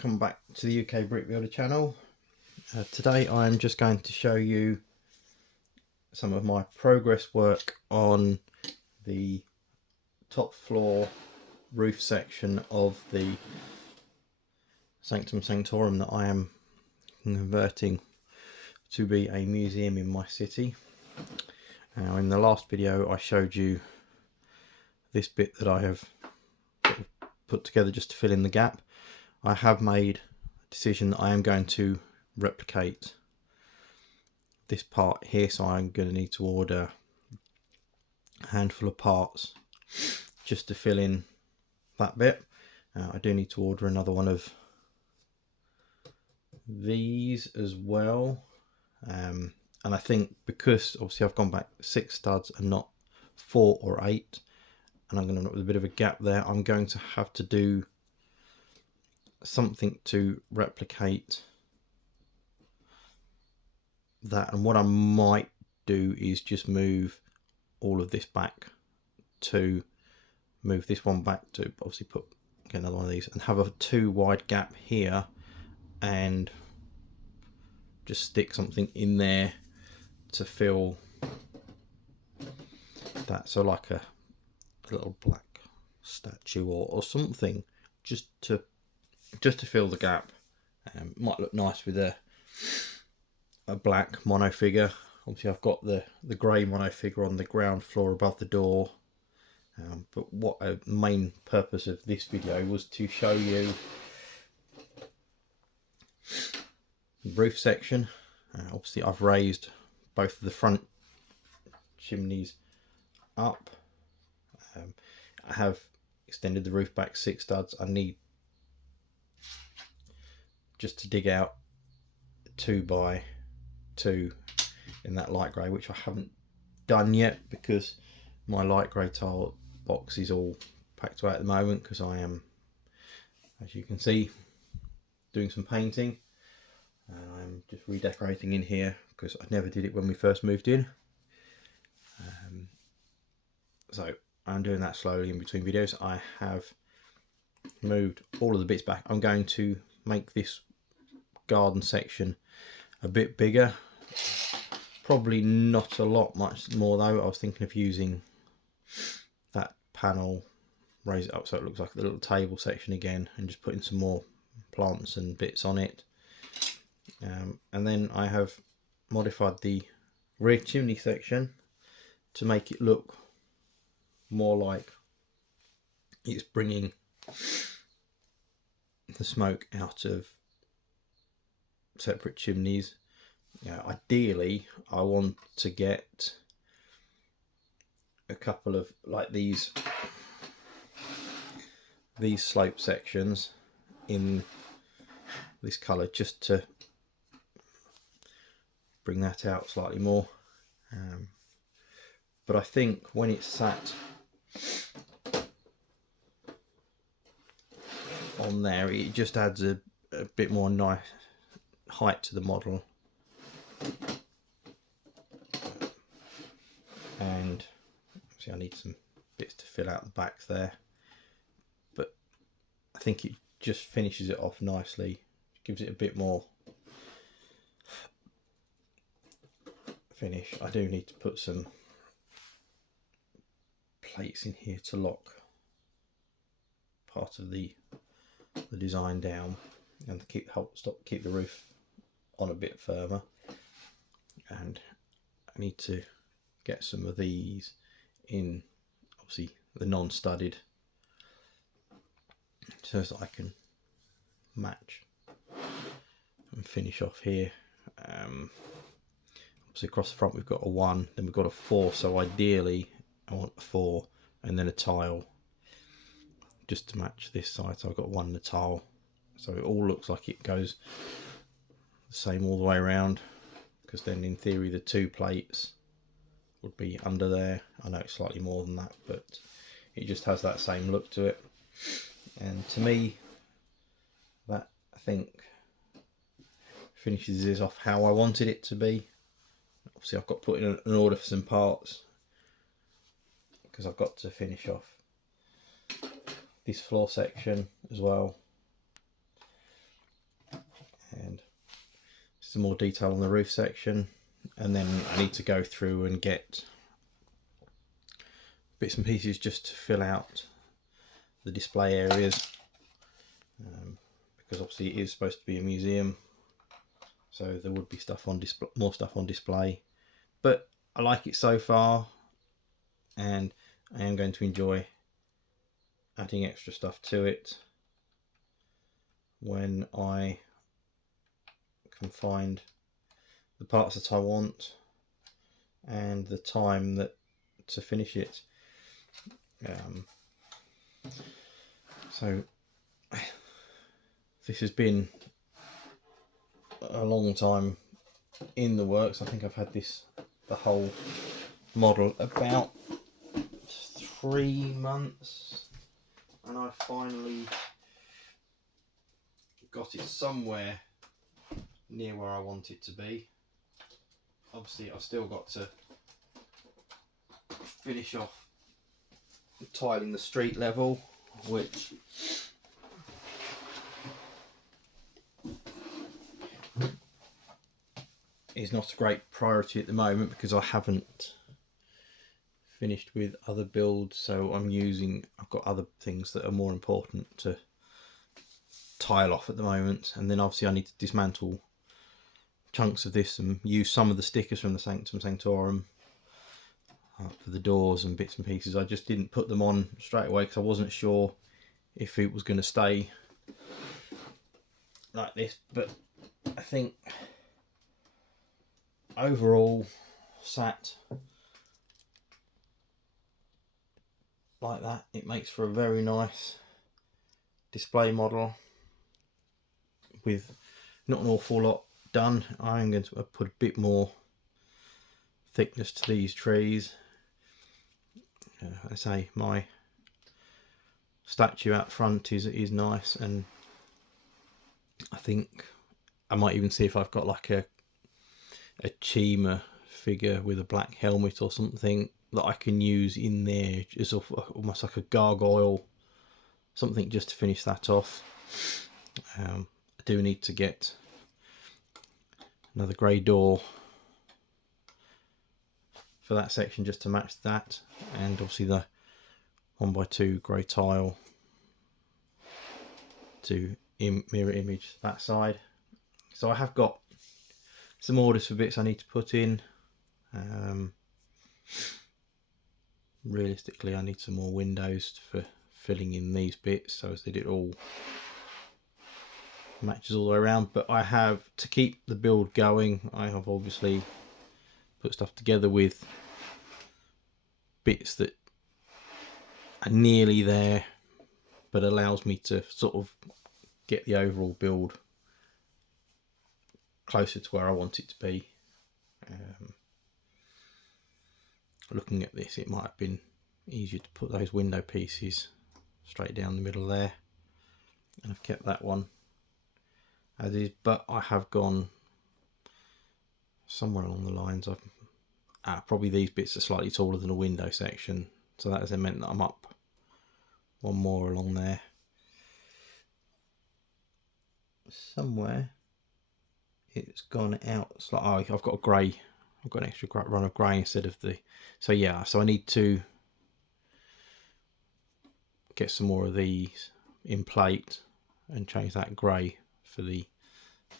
welcome back to the UK Brick Builder channel. Today I'm just going to show you some of my progress work on the top floor roof section of the sanctum sanctorum that I am converting to be a museum in my city. Now, in the last video I showed you this bit that I have put together just to fill in the gap. I have made a decision that I am going to replicate this part here, so I'm going to need to order a handful of parts just to fill in that bit. I do need to order another one of these as well, and I think because obviously I've gone back 6 studs and not 4 or 8, and I'm going to end up with a bit of a gap there, I'm going to have to do something to replicate that. And what I might do is just move all of this back to move this one back to obviously get another one of these and have a 2 wide gap here and just stick something in there to fill that, so like a little black statue or something just to fill the gap. Might look nice with a black mono figure. Obviously I've got the grey mono figure on the ground floor above the door, but what a main purpose of this video was to show you the roof section. Obviously I've raised both of the front chimneys up. I have extended the roof back 6 studs. I need just to dig out 2 by 2 in that light grey, which I haven't done yet because my light grey tile box is all packed away at the moment, because I am, as you can see, doing some painting. I'm just redecorating in here because I never did it when we first moved in. So I'm doing that slowly in between videos. I have moved all of the bits back. I'm going to make this garden section a bit bigger, probably not a lot much more though. I was thinking of using that panel, raise it up so it looks like the little table section again, and just putting some more plants and bits on it. And then I have modified the rear chimney section to make it look more like it's bringing the smoke out of separate chimneys. Ideally I want to get a couple of like these slope sections in this colour, just to bring that out slightly more. But I think when it's sat on there, it just adds a bit more nice height to the model. And see, I need some bits to fill out the backs there, but I think it just finishes it off nicely, gives it a bit more finish. I do need to put some plates in here to lock part of the design down and to keep the roof on a bit firmer. And I need to get some of these in, obviously the non-studded, so that I can match and finish off here. Obviously across the front we've got a 1, then we've got a 4, so ideally I want a 4 and then a tile just to match this side. So I've got 1 and a tile, so it all looks like it goes the same all the way around, because then in theory the 2 plates would be under there. I know it's slightly more than that, but it just has that same look to it. And to me, that I think finishes this off how I wanted it to be. Obviously I've got to put in an order for some parts because I've got to finish off this floor section as well. and some more detail on the roof section, and then I need to go through and get bits and pieces just to fill out the display areas, because obviously it is supposed to be a museum, so there would be stuff on display, more stuff on display. But I like it so far, and I am going to enjoy adding extra stuff to it when I can find the parts that I want and the time that to finish it. So this has been a long time in the works. I think I've had the whole model about 3 months, and I finally got it somewhere near where I want it to be. Obviously I've still got to finish off tiling the street level, which is not a great priority at the moment because I haven't finished with other builds, so I've got other things that are more important to tile off at the moment. And then obviously I need to dismantle chunks of this and use some of the stickers from the sanctum, sanctorum for the doors and bits and pieces. I just didn't put them on straight away because I wasn't sure if it was going to stay like this, but I think overall sat like that, it makes for a very nice display model with not an awful lot done. I'm going to put a bit more thickness to these trees. I say my statue out front is nice, and I think I might even see if I've got like a Chima figure with a black helmet or something that I can use in there as almost like a gargoyle, something just to finish that off. I do need to get another grey door for that section just to match that, and obviously the 1x2 grey tile to mirror image that side. So I have got some orders for bits I need to put in. Realistically I need some more windows for filling in these bits so as that it all matches all the way around. But I have, to keep the build going, I have obviously put stuff together with bits that are nearly there but allows me to sort of get the overall build closer to where I want it to be. Looking at this, it might have been easier to put those window pieces straight down the middle there, and I've kept that one as is, but I have gone somewhere along the lines of probably these bits are slightly taller than a window section, so that has meant that I'm up one more along there somewhere. It's gone out. It's like, oh, I've got a grey, I've got an extra run of grey instead of the, so yeah, so I need to get some more of these in plate and change that grey for the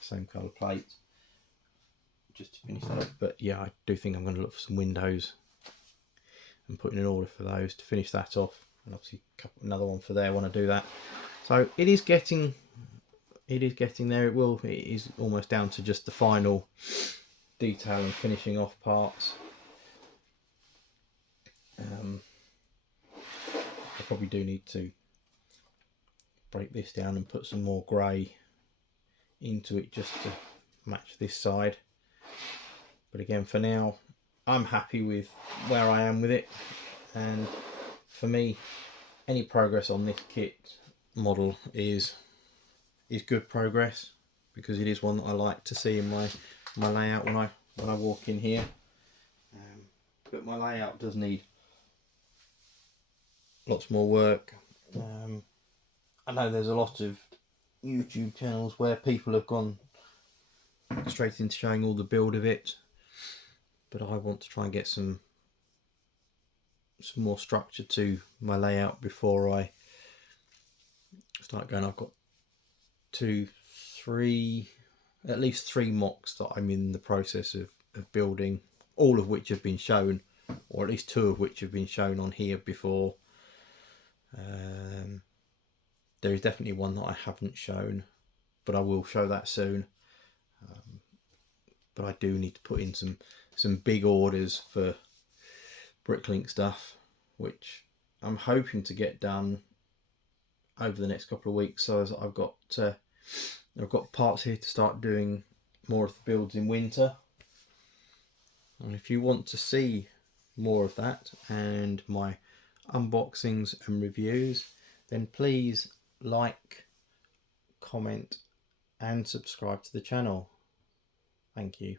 same colour plate just to finish that off. But yeah, I do think I'm going to look for some windows and put in an order for those to finish that off, and obviously another one for there when I do that. So it is getting there. It is almost down to just the final detail and finishing off parts. I probably do need to break this down and put some more grey into it just to match this side. But again, for now, I'm happy with where I am with it, and for me, any progress on this kit model is good progress, because it is one that I like to see in my layout when I walk in here. But my layout does need lots more work. I know there's a lot of YouTube channels where people have gone straight into showing all the build of it, but I want to try and get some more structure to my layout before I start going. I've got at least three mocks that I'm in the process of building, all of which have been shown, or at least two of which have been shown on here before. There is definitely one that I haven't shown, but I will show that soon. But I do need to put in some big orders for Bricklink stuff, which I'm hoping to get done over the next couple of weeks. So as I've got parts here to start doing more of the builds in winter. And if you want to see more of that and my unboxings and reviews, then please like, comment and subscribe to the channel. Thank you.